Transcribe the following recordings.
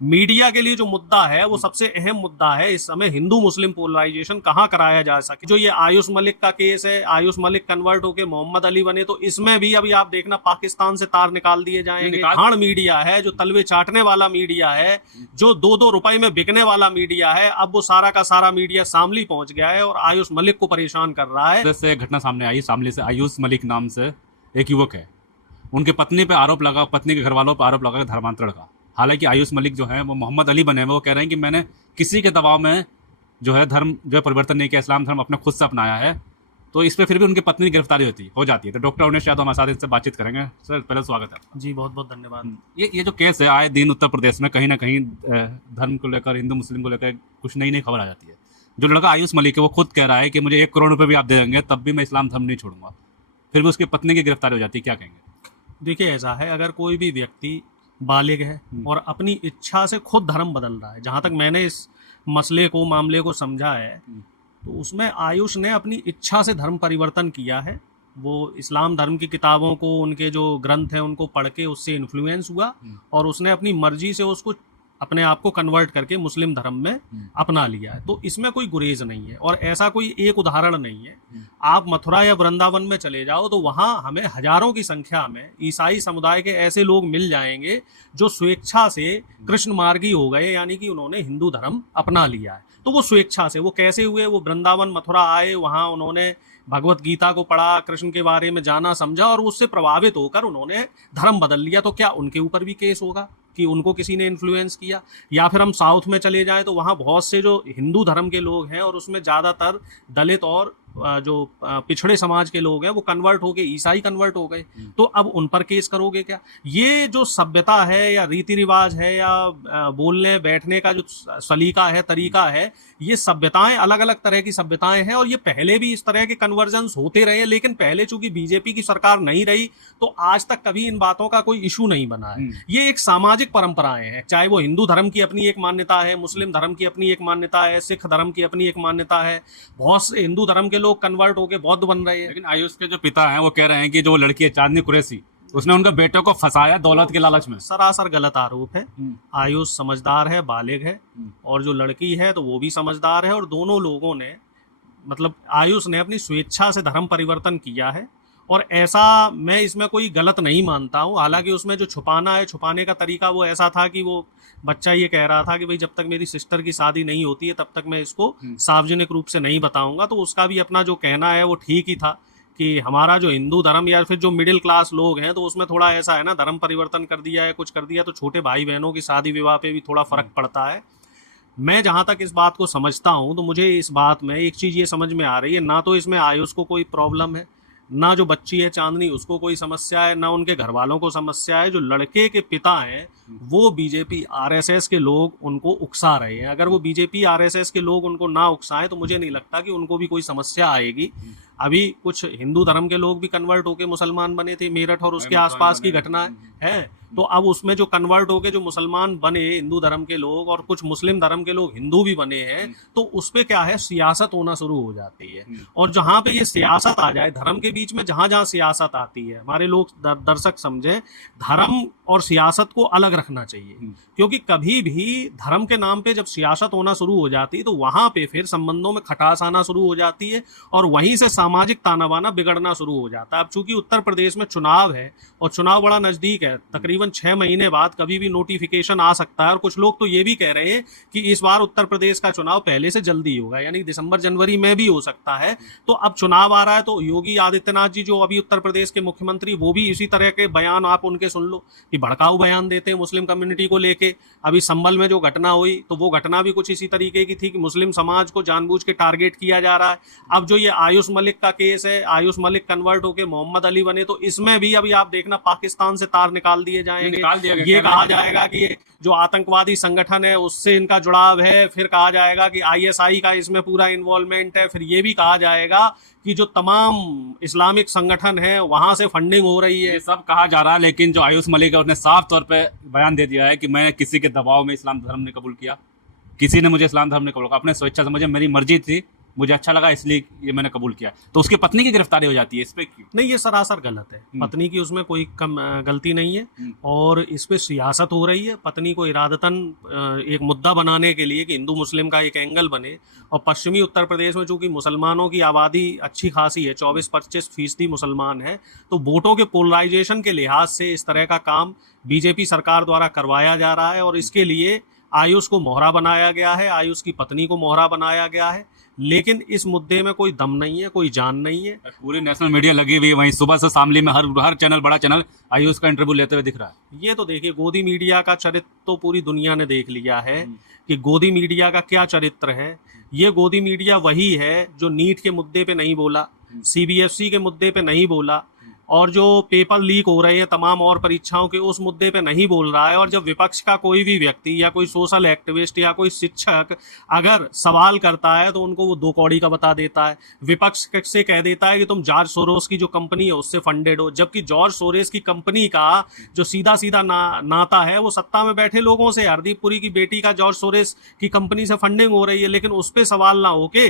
Media के लिए जो मुद्दा है वो सबसे अहम मुद्दा है इस समय। हिंदू मुस्लिम पोलराइजेशन कहाँ कराया जा सके। जो ये आयुष मलिक का केस है, आयुष मलिक कन्वर्ट होके मोहम्मद अली बने, तो इसमें भी अभी आप देखना पाकिस्तान से तार निकाल दिए जाएंगे। खान मीडिया है, जो तलवे चाटने वाला मीडिया है, जो 2-2 रुपए में बिकने वाला मीडिया है, अब वो सारा का सारा मीडिया शामली पहुंच गया है और आयुष मलिक को परेशान कर रहा है। जैसे घटना सामने आई, शामली से आयुष मलिक नाम से एक युवक है, उनके पत्नी पे आरोप लगा, पत्नी के घर वालों पर आरोप लगा धर्मांतरण का। हालांकि आयुष मलिक जो है वो मोहम्मद अली बने हैं, वो कह रहे हैं कि मैंने किसी के दबाव में जो है धर्म जो है परिवर्तन नहीं किया, इस्लाम धर्म अपने खुद से अपनाया है। तो इस पर फिर भी उनकी पत्नी की गिरफ्तारी हो जाती है। तो डॉक्टर उमेश यादव हमारे साथ इनसे बातचीत करेंगे। सर पहले स्वागत है। जी बहुत बहुत धन्यवाद। ये जो केस है, आए दिन उत्तर प्रदेश में कहीं ना कहीं धर्म को लेकर, हिंदू मुस्लिम को लेकर कुछ नई नई खबर आ जाती है। जो लड़का आयुष मलिक है वो खुद कह रहा है कि मुझे 1 करोड़ रुपए भी आप दे देंगे तब भी मैं इस्लाम धर्म नहीं छोड़ूंगा, फिर भी उसकी पत्नी की गिरफ्तारी हो जाती है, क्या कहेंगे? देखिए ऐसा है, अगर कोई भी व्यक्ति बालिग है और अपनी इच्छा से खुद धर्म बदल रहा है, जहां तक मैंने इस मामले को समझा है, तो उसमें आयुष ने अपनी इच्छा से धर्म परिवर्तन किया है। वो इस्लाम धर्म की किताबों को, उनके जो ग्रंथ हैं उनको पढ़ के उससे इन्फ्लुएंस हुआ और उसने अपनी मर्जी से उसको अपने आप को कन्वर्ट करके मुस्लिम धर्म में अपना लिया है। तो इसमें कोई गुरेज नहीं है और ऐसा कोई एक उदाहरण नहीं है। आप मथुरा या वृंदावन में चले जाओ तो वहां हमें हजारों की संख्या में ईसाई समुदाय के ऐसे लोग मिल जाएंगे जो स्वेच्छा से कृष्ण मार्गी हो गए, यानी कि उन्होंने हिंदू धर्म अपना लिया है। तो वो स्वेच्छा से, वो कैसे हुए, वो वृंदावन मथुरा आए, वहां उन्होंने भगवत गीता को पढ़ा, कृष्ण के बारे में जाना समझा और उससे प्रभावित होकर उन्होंने धर्म बदल लिया। तो क्या उनके ऊपर भी केस होगा कि उनको किसी ने इन्फ्लुएंस किया? या फिर हम साउथ में चले जाएं तो वहाँ बहुत से जो हिंदू धर्म के लोग हैं और उसमें ज़्यादातर दलित और जो पिछड़े समाज के लोग हैं वो कन्वर्ट हो गए, ईसाई कन्वर्ट हो गए। तो अब उन पर केस करोगे क्या? ये जो सभ्यता है या रीति रिवाज है या बोलने बैठने का जो सलीका है, तरीका है, ये सभ्यताएं अलग अलग तरह की सभ्यताएं हैं और ये पहले भी इस तरह के कन्वर्जन्स होते रहे। लेकिन पहले चूंकि बीजेपी की सरकार नहीं रही तो आज तक कभी इन बातों का कोई इशू नहीं बना है। ये एक सामाजिक परंपराएं हैं, चाहे वो हिंदू धर्म की अपनी एक मान्यता है, मुस्लिम धर्म की अपनी एक मान्यता है, सिख धर्म की अपनी एक मान्यता है। बहुत से हिंदू धर्म के लोग कन्वर्ट होके बौद्ध बन रहे हैं। लेकिन आयुष के जो पिता हैं वो कह रहे हैं कि जो लड़की है चांदनी कुरैशी, उसने उनके बेटे को फंसाया दौलत के लालच में। सरासर गलत आरोप है। आयुष समझदार है, बालिग है, और जो लड़की है तो वो भी समझदार है, और दोनों लोगों ने, मतलब आयुष ने अपनी स्वेच्छा से धर्म परिवर्तन किया है। और ऐसा मैं इसमें कोई गलत नहीं मानता हूँ। हालांकि उसमें जो छुपाना है, छुपाने का तरीका वो ऐसा था कि वो बच्चा ये कह रहा था कि भाई जब तक मेरी सिस्टर की शादी नहीं होती है तब तक मैं इसको सार्वजनिक रूप से नहीं बताऊंगा। तो उसका भी अपना जो कहना है वो ठीक ही था कि हमारा जो हिंदू धर्म या फिर जो मिडिल क्लास लोग हैं तो उसमें थोड़ा ऐसा है ना, धर्म परिवर्तन कर दिया है, कुछ कर दिया, तो छोटे भाई बहनों की शादी विवाह पे भी थोड़ा फर्क पड़ता है। मैं जहां तक इस बात को समझता हूं तो मुझे इस बात में एक चीज ये समझ में आ रही है, ना तो इसमें आयुष को कोई प्रॉब्लम है, ना जो बच्ची है चांदनी उसको कोई समस्या है, ना उनके घर वालों को समस्या है। जो लड़के के पिता हैं वो बीजेपी आरएसएस के लोग उनको उकसा रहे हैं। अगर वो बीजेपी आरएसएस के लोग उनको ना उकसाएं तो मुझे नहीं लगता कि उनको भी कोई समस्या आएगी। अभी कुछ हिंदू धर्म के लोग भी कन्वर्ट होके मुसलमान बने थे, मेरठ और उसके आसपास की घटना है। तो अब उसमें जो कन्वर्ट होके जो मुसलमान बने हिंदू धर्म के लोग और कुछ मुस्लिम धर्म के लोग हिंदू भी बने हैं, तो उस पे क्या है, सियासत होना शुरू हो जाती है। और जहां पे ये सियासत आ जाए, धर्म के बीच में जहां जहां सियासत आती है, हमारे लोग दर्शक समझे, धर्म और सियासत को अलग रखना चाहिए। क्योंकि कभी भी धर्म के नाम पे जब सियासत होना शुरू हो जाती है तो वहां पे फिर संबंधों में खटास आना शुरू हो जाती है और वहीं से सामाजिक ताना बाना बिगड़ना शुरू हो जाता है। अब चूंकि उत्तर प्रदेश में चुनाव है और चुनाव बड़ा नजदीक है, तकरीबन 6 महीने बाद कभी भी नोटिफिकेशन आ सकता है। और कुछ लोग तो ये भी कह रहे हैं कि इस बार उत्तर प्रदेश का चुनाव पहले से जल्दी होगा, यानी दिसंबर जनवरी में भी हो सकता है। तो अब चुनाव आ रहा है तो योगी आदित्यनाथ जी जो अभी उत्तर प्रदेश के मुख्यमंत्री, वो भी इसी तरह के बयान आप उनके सुन लो कि भड़काऊ बयान देते हैं मुस्लिम कम्युनिटी को लेके। अभी संभल में जो घटना हुई तो वो घटना भी कुछ इसी तरीके की थी कि मुस्लिम समाज को जानबूझ के टारगेट किया जा रहा है। अब जो ये आयुष मलिक का केस है, आयुष मलिक कन्वर्ट होके मोहम्मद अली बने, तो इसमें भी अभी आप देखना पाकिस्तान से तार निकाल दिए जाएंगे। ये कहा जाएगा कि ये जो आतंकवादी संगठन है उससे इनका जुड़ाव है, फिर कहा जाएगा कि आईएसआई का इसमें पूरा इन्वॉल्वमेंट है, फिर ये भी कहा जाएगा कि जो तमाम इस्लामिक संगठन है वहां से फंडिंग हो रही है। ये सब कहा जा रहा है, लेकिन जो आयुष मलिक है उसने साफ तौर पे बयान दे दिया है कि मैं किसी के दबाव में इस्लाम धर्म ने कबूल किया, किसी ने मुझे इस्लाम धर्म ने कबूल किया, अपने स्वेच्छा से, मुझे मेरी मर्जी थी, मुझे अच्छा लगा इसलिए ये मैंने कबूल किया, तो उसकी पत्नी की गिरफ्तारी हो जाती है, इस पे क्यों? नहीं, ये सरासर गलत है। पत्नी की उसमें कोई गलती नहीं है और इस पे सियासत हो रही है। पत्नी को इरादतन एक मुद्दा बनाने के लिए कि हिंदू मुस्लिम का एक एंगल बने। और पश्चिमी उत्तर प्रदेश में चूंकि मुसलमानों की आबादी अच्छी खासी है, 24-25% मुसलमान है, तो वोटों के पोलराइजेशन के लिहाज से इस तरह का काम बीजेपी सरकार द्वारा करवाया जा रहा है और इसके लिए आयुष को मोहरा बनाया गया है, आयुष की पत्नी को मोहरा बनाया गया है। लेकिन इस मुद्दे में कोई दम नहीं है, कोई जान नहीं है। पूरी नेशनल मीडिया लगी हुई है, वहीं सुबह से शामली में हर चैनल, बड़ा चैनल आयुष का इंटरव्यू लेते हुए दिख रहा है। ये तो देखिए, गोदी मीडिया का चरित्र तो पूरी दुनिया ने देख लिया है कि गोदी मीडिया का क्या चरित्र है। ये गोदी मीडिया वही है जो नीट के मुद्दे पे नहीं बोला, सीबीएसई के मुद्दे पे नहीं बोला और जो पेपर लीक हो रहे हैं तमाम और परीक्षाओं के उस मुद्दे पे नहीं बोल रहा है। और जब विपक्ष का कोई भी व्यक्ति या कोई सोशल एक्टिविस्ट या कोई शिक्षक अगर सवाल करता है तो उनको वो दो कौड़ी का बता देता है। विपक्ष से कह देता है कि तुम जॉर्ज सोरोस की जो कंपनी है उससे फंडेड हो, जबकि जॉर्ज सोरोस की कंपनी का जो सीधा सीधा नाता है वो सत्ता में बैठे लोगों से। हरदीप पुरी की बेटी का जॉर्ज सोरोस की कंपनी से फंडिंग हो रही है, लेकिन उस पर सवाल ना होके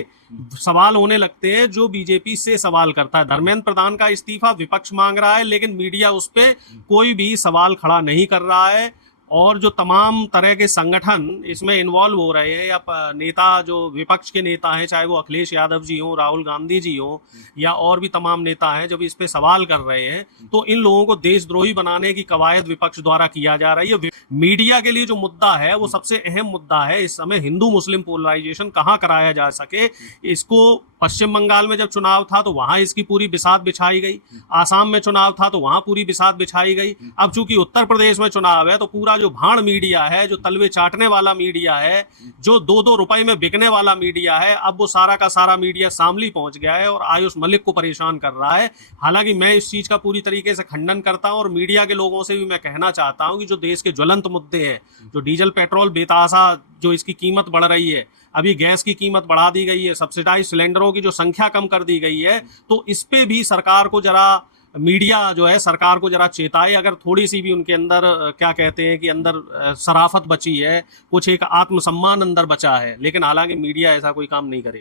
सवाल होने लगते हैं जो बीजेपी से सवाल करता है। धर्मेंद्र प्रधान का इस्तीफा विपक्ष मांग रहा है, लेकिन मीडिया उस पे कोई भी सवाल खड़ा नहीं कर रहा है। और जो तमाम तरह के संगठन इसमें इन्वॉल्व हो रहे हैं या नेता जो विपक्ष के नेता हैं, चाहे वो अखिलेश यादव जी हों, राहुल गांधी जी हों या और भी तमाम नेता हैं, जब इस पे सवाल कर रहे हैं तो इन लोगों को देशद्रोही बनाने की कवायद विपक्ष द्वारा किया जा रही है। मीडिया के लिए जो मुद्दा है वो सबसे अहम मुद्दा है इस समय। हिंदू मुस्लिम पोलराइजेशन कहाँ कराया जा सके, इसको पश्चिम बंगाल में जब चुनाव था तो वहां इसकी पूरी बिसात बिछाई गई, आसाम में चुनाव था तो वहां पूरी बिसात बिछाई गई। अब चूंकि उत्तर प्रदेश में चुनाव है तो पूरा जो भाड़ मीडिया है, जो तलवे चाटने वाला मीडिया है, जो 2-2 रुपए में बिकने वाला मीडिया है, अब वो सारा का सारा मीडिया शामली पहुंच गया है और आयुष मलिक को परेशान कर रहा है। हालांकि मैं इस चीज का पूरी तरीके से खंडन करता हूं और मीडिया के लोगों से भी मैं कहना चाहता हूं कि जो देश के ज्वलंत मुद्दे हैं, जो डीजल पेट्रोल बेतहाशा जो इसकी कीमत बढ़ रही है, अभी गैस की कीमत बढ़ा दी गई है, सब्सिडाइज सिलेंडरों की जो संख्या कम कर दी गई है, तो इस पे भी सरकार को जरा, मीडिया जो है सरकार को जरा चेताए। अगर थोड़ी सी भी उनके अंदर क्या कहते हैं कि अंदर शराफत बची है, कुछ एक आत्मसम्मान अंदर बचा है, लेकिन हालांकि मीडिया ऐसा कोई काम नहीं करे।